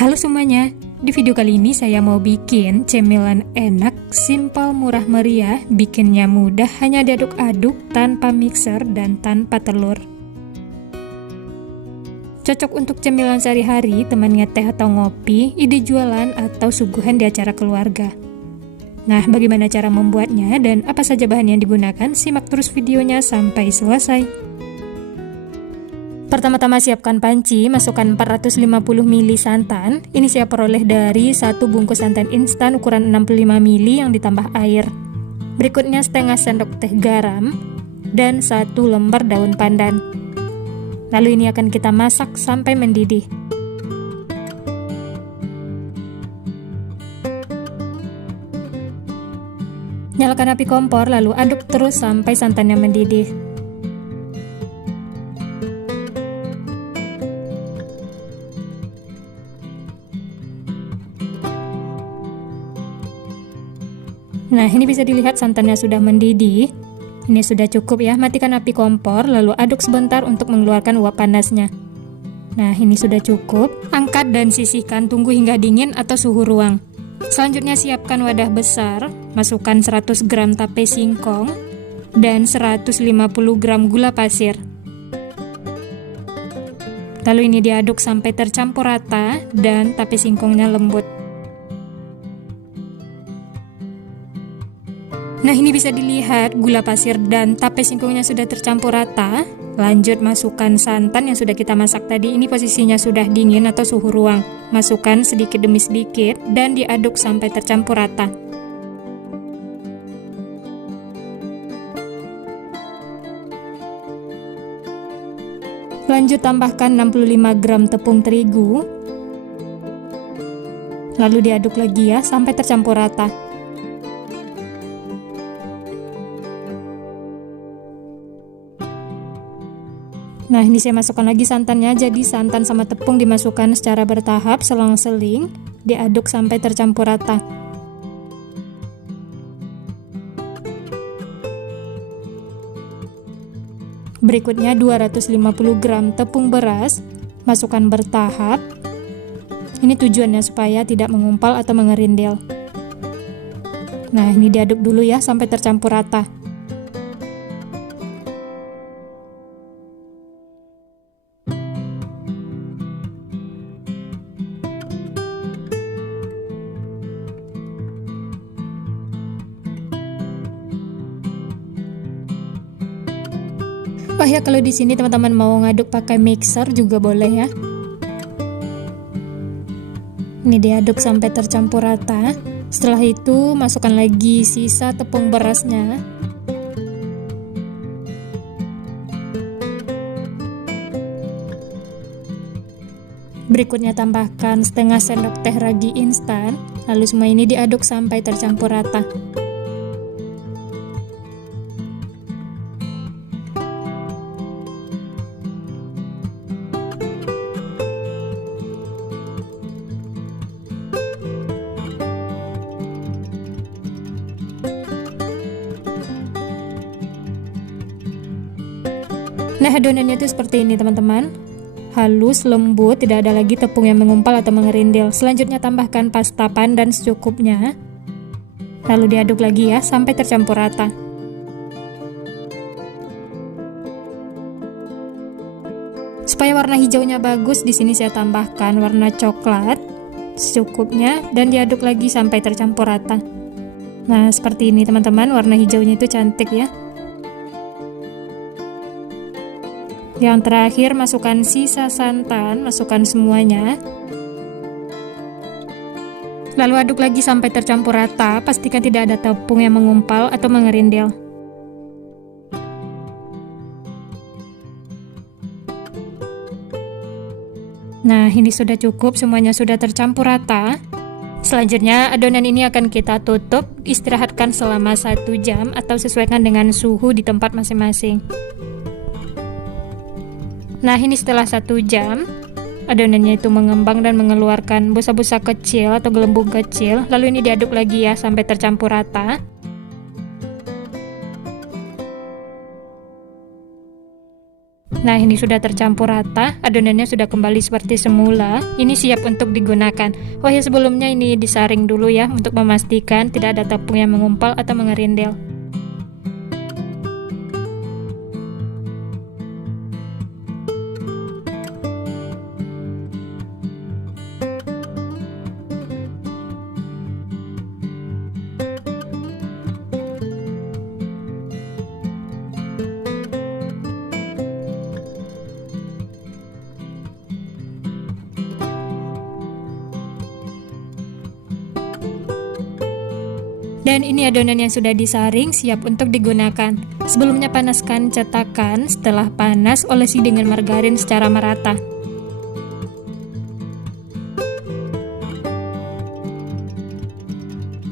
Halo semuanya, di video kali ini saya mau bikin cemilan enak, simpel, murah meriah, bikinnya mudah, hanya diaduk-aduk tanpa mixer dan tanpa telur. Cocok untuk cemilan sehari-hari, temannya teh atau ngopi, ide jualan atau suguhan di acara keluarga. Nah, bagaimana cara membuatnya dan apa saja bahan yang digunakan? Simak terus videonya sampai selesai. Pertama-tama siapkan panci, masukkan 450 ml santan. Ini saya peroleh dari satu bungkus santan instan ukuran 65 ml yang ditambah air. Berikutnya setengah sendok teh garam dan 1 lembar daun pandan. Lalu ini akan kita masak sampai mendidih. Nyalakan api kompor lalu aduk terus sampai santannya mendidih. Nah, ini bisa dilihat santannya sudah mendidih. Ini sudah cukup ya, matikan api kompor, lalu aduk sebentar untuk mengeluarkan uap panasnya. Nah, ini sudah cukup. Angkat dan sisihkan, tunggu hingga dingin atau suhu ruang. Selanjutnya siapkan wadah besar, masukkan 100 gram tape singkong dan 150 gram gula pasir. Lalu ini diaduk sampai tercampur rata dan tape singkongnya lembut. Nah, ini bisa dilihat gula pasir dan tape singkongnya sudah tercampur rata. Lanjut masukkan santan yang sudah kita masak tadi. Ini posisinya sudah dingin atau suhu ruang. Masukkan sedikit demi sedikit dan diaduk sampai tercampur rata. Lanjut tambahkan 65 gram tepung terigu. Lalu diaduk lagi ya sampai tercampur rata. Nah, ini saya masukkan lagi santannya, jadi santan sama tepung dimasukkan secara bertahap, selang-seling, diaduk sampai tercampur rata. Berikutnya 250 gram tepung beras, masukkan bertahap. Ini tujuannya supaya tidak mengumpal atau mengerindil. Nah, ini diaduk dulu ya sampai tercampur rata. Oh ya, kalau di sini teman-teman mau ngaduk pakai mixer juga boleh ya. Ini diaduk sampai tercampur rata. Setelah itu masukkan lagi sisa tepung berasnya. Berikutnya tambahkan setengah sendok teh ragi instan. Lalu semua ini diaduk sampai tercampur rata. Nah, adonannya itu seperti ini teman-teman. Halus, lembut, tidak ada lagi tepung yang mengumpal atau mengerindil. Selanjutnya tambahkan pasta pandan secukupnya. Lalu diaduk lagi ya sampai tercampur rata. Supaya warna hijaunya bagus, di sini saya tambahkan warna coklat secukupnya dan diaduk lagi sampai tercampur rata. Nah, seperti ini teman-teman, warna hijaunya itu cantik ya. Yang terakhir masukkan sisa santan, masukkan semuanya. Lalu aduk lagi sampai tercampur rata, pastikan tidak ada tepung yang mengumpal atau mengerindil. Nah, ini sudah cukup, semuanya sudah tercampur rata. Selanjutnya adonan ini akan kita tutup, istirahatkan selama 1 jam atau sesuaikan dengan suhu di tempat masing-masing. Nah, ini setelah 1 jam, adonannya itu mengembang dan mengeluarkan busa-busa kecil atau gelembung kecil. Lalu ini diaduk lagi ya sampai tercampur rata. Nah, ini sudah tercampur rata, adonannya sudah kembali seperti semula. Ini siap untuk digunakan. Oh ya, sebelumnya ini disaring dulu ya, untuk memastikan tidak ada tepung yang mengumpal atau mengerindil. Dan ini adonan yang sudah disaring siap untuk digunakan. Sebelumnya panaskan cetakan, setelah panas olesi dengan margarin secara merata.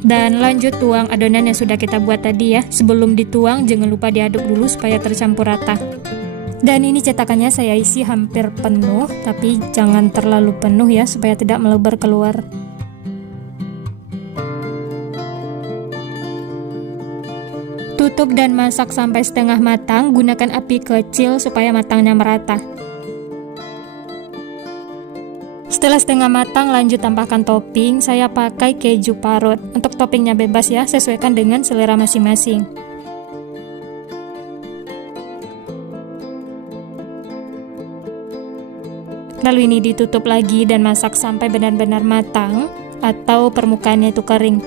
Dan lanjut tuang adonan yang sudah kita buat tadi ya. Sebelum dituang jangan lupa diaduk dulu supaya tercampur rata. Dan ini cetakannya saya isi hampir penuh, tapi jangan terlalu penuh ya supaya tidak melebar keluar. Tutup dan masak sampai setengah matang, gunakan api kecil supaya matangnya merata. Setelah setengah matang, lanjut tambahkan topping. Saya pakai keju parut. Untuk toppingnya bebas ya, sesuaikan dengan selera masing-masing. Lalu ini ditutup lagi dan masak sampai benar-benar matang atau permukaannya itu kering.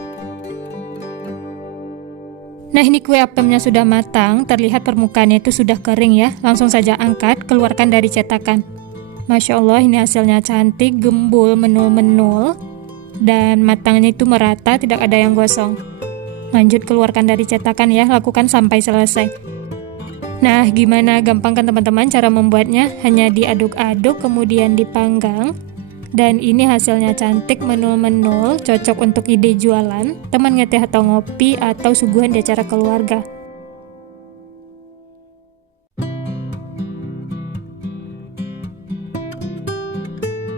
Nah, ini kue apemnya sudah matang, terlihat permukaannya itu sudah kering ya. Langsung saja angkat, keluarkan dari cetakan. Masya Allah, ini hasilnya cantik, gembul, menul-menul, dan matangnya itu merata, tidak ada yang gosong. Lanjut keluarkan dari cetakan ya, lakukan sampai selesai. Nah, gimana? Gampang kan teman-teman cara membuatnya? Hanya diaduk-aduk, kemudian dipanggang. Dan ini hasilnya cantik, menul-menul, cocok untuk ide jualan, teman ngeteh atau ngopi, atau suguhan di acara keluarga.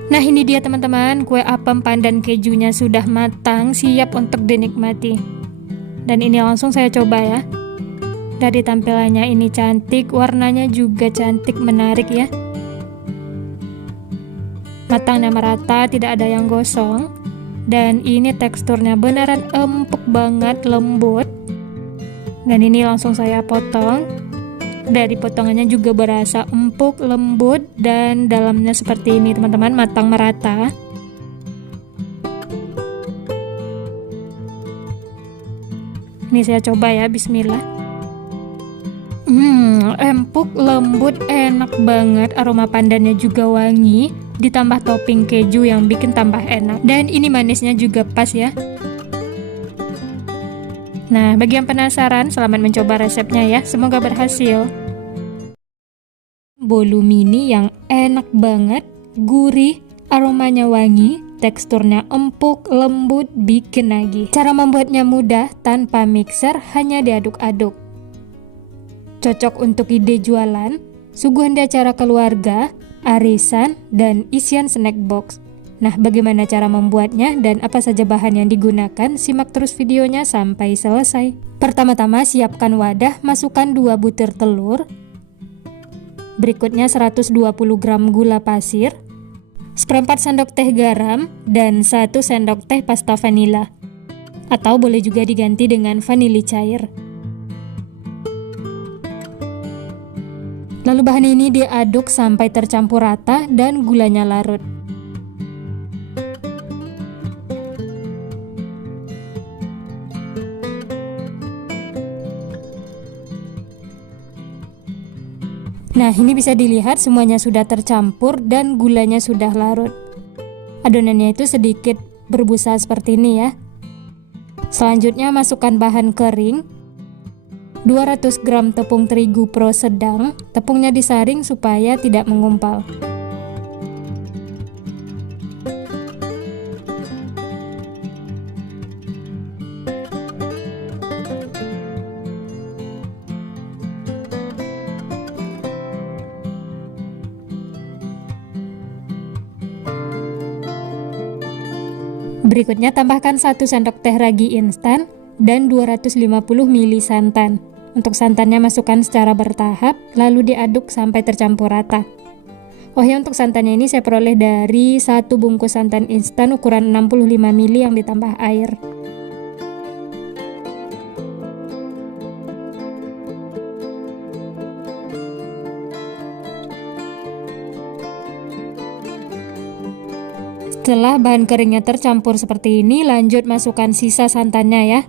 Nah, ini dia teman-teman, kue apem pandan kejunya sudah matang, siap untuk dinikmati. Dan ini langsung saya coba ya. Dari tampilannya ini cantik, warnanya juga cantik, menarik ya. Matangnya merata, tidak ada yang gosong. Dan ini teksturnya beneran empuk banget, lembut. Dan ini langsung saya potong. Dari potongannya juga berasa empuk, lembut, dan dalamnya seperti ini teman-teman, matang merata. Ini saya coba ya, bismillah. Empuk, lembut, enak banget, aroma pandannya juga wangi. Ditambah topping keju yang bikin tambah enak. Dan ini manisnya juga pas ya. Nah, bagi yang penasaran, selamat mencoba resepnya ya. Semoga berhasil. Bolu mini yang enak banget, gurih, aromanya wangi, teksturnya empuk, lembut, bikin nagih. Cara membuatnya mudah, tanpa mixer, hanya diaduk-aduk. Cocok untuk ide jualan, suguhan di acara keluarga, arisan, dan isian snack box. Nah, bagaimana cara membuatnya dan apa saja bahan yang digunakan? Simak terus videonya sampai selesai. Pertama-tama siapkan wadah, masukkan 2 butir telur. Berikutnya 120 gram gula pasir, 1/4 sendok teh garam, dan 1 sendok teh pasta vanila. Atau boleh juga diganti dengan vanili cair. Lalu bahan ini diaduk sampai tercampur rata dan gulanya larut. Nah, ini bisa dilihat semuanya sudah tercampur dan gulanya sudah larut. Adonannya itu sedikit berbusa seperti ini ya. Selanjutnya masukkan bahan kering. 200 gram tepung terigu pro sedang, tepungnya disaring supaya tidak mengumpal. Berikutnya tambahkan 1 sendok teh ragi instan dan 250 ml santan. Untuk santannya masukkan secara bertahap, lalu diaduk sampai tercampur rata. Oh ya, untuk santannya ini saya peroleh dari 1 bungkus santan instan ukuran 65 ml yang ditambah air. Setelah bahan keringnya tercampur seperti ini, lanjut masukkan sisa santannya ya.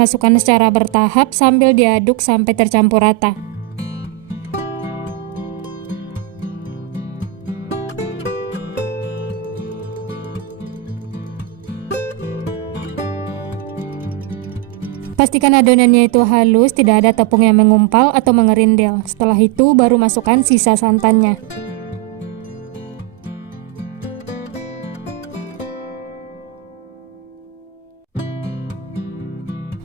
Masukkan secara bertahap sambil diaduk sampai tercampur rata. Pastikan adonannya itu halus, tidak ada tepung yang mengumpal atau mengerindil. Setelah itu baru masukkan sisa santannya.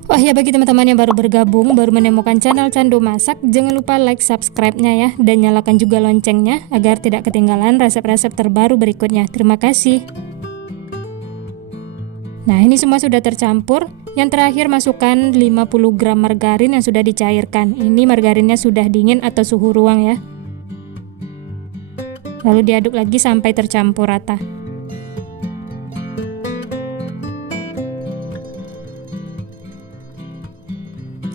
Oh ya, bagi teman-teman yang baru bergabung, baru menemukan channel Candu Masak, jangan lupa like, subscribe-nya ya, dan nyalakan juga loncengnya agar tidak ketinggalan resep-resep terbaru berikutnya. Terima kasih. Nah, ini semua sudah tercampur. Yang terakhir masukkan 50 gram margarin yang sudah dicairkan. Ini margarinnya sudah dingin atau suhu ruang ya. Lalu diaduk lagi sampai tercampur rata.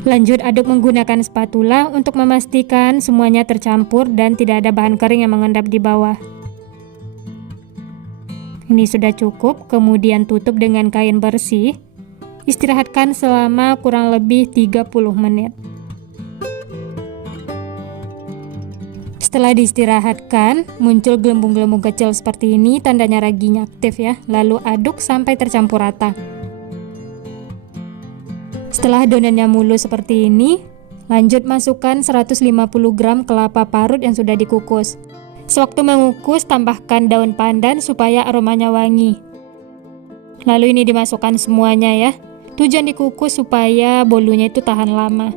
Lanjut aduk menggunakan spatula untuk memastikan semuanya tercampur dan tidak ada bahan kering yang mengendap di bawah. Ini sudah cukup, kemudian tutup dengan kain bersih. Istirahatkan selama kurang lebih 30 menit. Setelah diistirahatkan, muncul gelembung-gelembung kecil seperti ini, tandanya raginya aktif ya. Lalu aduk sampai tercampur rata. Setelah adonannya mulus seperti ini, lanjut masukkan 150 gram kelapa parut yang sudah dikukus. Sewaktu mengukus, tambahkan daun pandan supaya aromanya wangi. Lalu ini dimasukkan semuanya ya. Tujuan dikukus supaya bolunya itu tahan lama.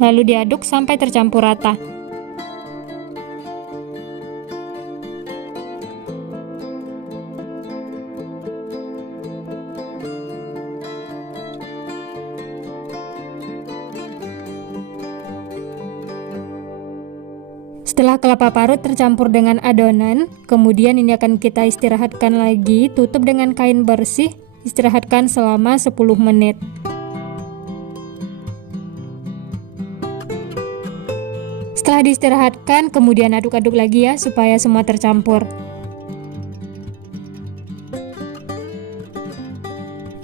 Lalu diaduk sampai tercampur rata. Setelah kelapa parut tercampur dengan adonan, kemudian ini akan kita istirahatkan lagi, tutup dengan kain bersih, istirahatkan selama 10 menit. Setelah diistirahatkan, kemudian aduk-aduk lagi ya, supaya semua tercampur.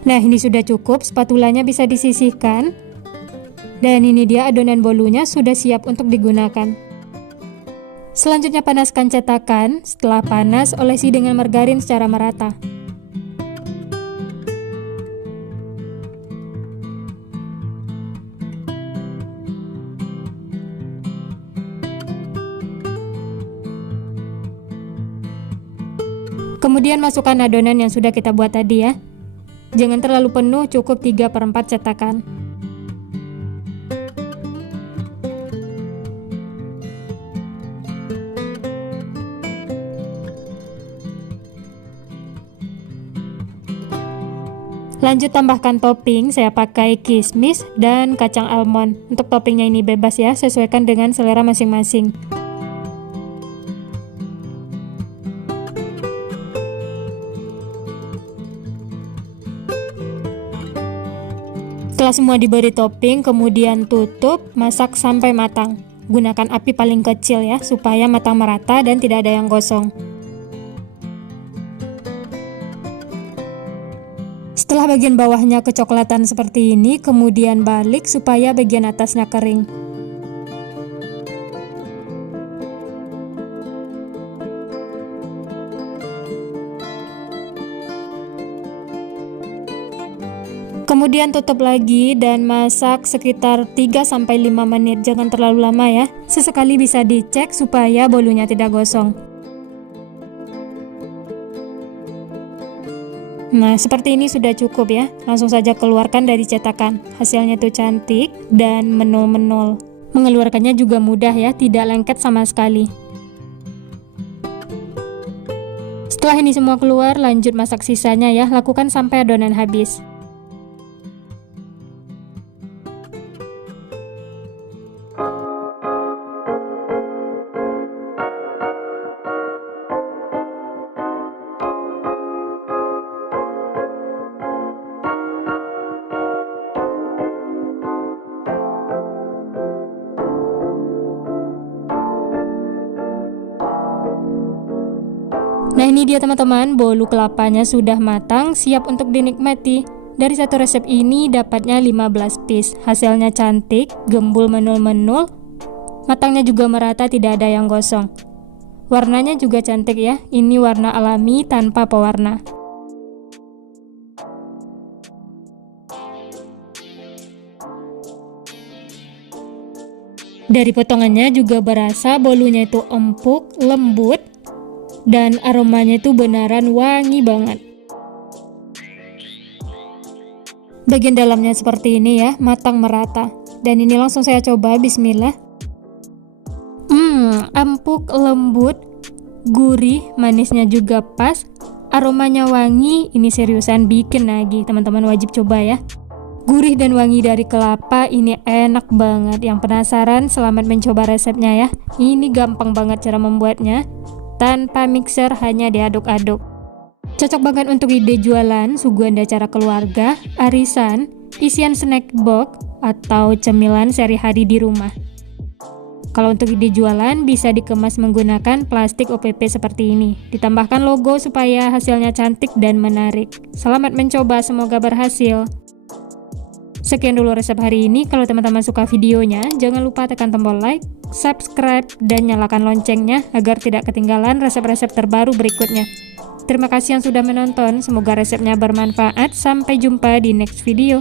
Nah, ini sudah cukup, spatulanya bisa disisihkan. Dan ini dia adonan bolunya sudah siap untuk digunakan. Selanjutnya panaskan cetakan, setelah panas olesi dengan margarin secara merata. Kemudian masukkan adonan yang sudah kita buat tadi ya. Jangan terlalu penuh, cukup 3/4 cetakan. Lanjut tambahkan topping, saya pakai kismis dan kacang almond. Untuk toppingnya ini bebas ya, sesuaikan dengan selera masing-masing. Setelah semua diberi topping, kemudian tutup, masak sampai matang. Gunakan api paling kecil ya, supaya matang merata dan tidak ada yang gosong. Setelah bagian bawahnya kecoklatan seperti ini, kemudian balik supaya bagian atasnya kering. Kemudian tutup lagi dan masak sekitar 3-5 menit, jangan terlalu lama ya. Sesekali bisa dicek supaya bolunya tidak gosong. Nah, seperti ini sudah cukup ya. Langsung saja keluarkan dari cetakan. Hasilnya tuh cantik dan menol-menol. Mengeluarkannya juga mudah ya, tidak lengket sama sekali. Setelah ini semua keluar, lanjut masak sisanya ya, lakukan sampai adonan habis. Nah ini dia teman-teman, bolu kelapanya sudah matang, siap untuk dinikmati. Dari satu resep ini dapatnya 15 piece. Hasilnya cantik, gembul menul-menul, matangnya juga merata, tidak ada yang gosong. Warnanya juga cantik ya, ini warna alami tanpa pewarna. Dari potongannya juga berasa bolunya itu empuk, lembut, dan aromanya itu beneran wangi banget. Bagian dalamnya seperti ini ya, matang merata. Dan ini langsung saya coba, bismillah. Empuk, lembut, gurih, manisnya juga pas, aromanya wangi. Ini seriusan bikin nagih, teman-teman wajib coba ya. Gurih dan wangi dari kelapa, ini enak banget. Yang penasaran, selamat mencoba resepnya ya. Ini gampang banget cara membuatnya. Tanpa mixer, hanya diaduk-aduk. Cocok banget untuk ide jualan, suguhan acara keluarga, arisan, isian snack box, atau cemilan sehari-hari di rumah. Kalau untuk ide jualan, bisa dikemas menggunakan plastik OPP seperti ini. Ditambahkan logo supaya hasilnya cantik dan menarik. Selamat mencoba, semoga berhasil. Sekian dulu resep hari ini. Kalau teman-teman suka videonya, jangan lupa tekan tombol like, subscribe, dan nyalakan loncengnya agar tidak ketinggalan resep-resep terbaru berikutnya. Terima kasih yang sudah menonton, semoga resepnya bermanfaat. Sampai jumpa di next video.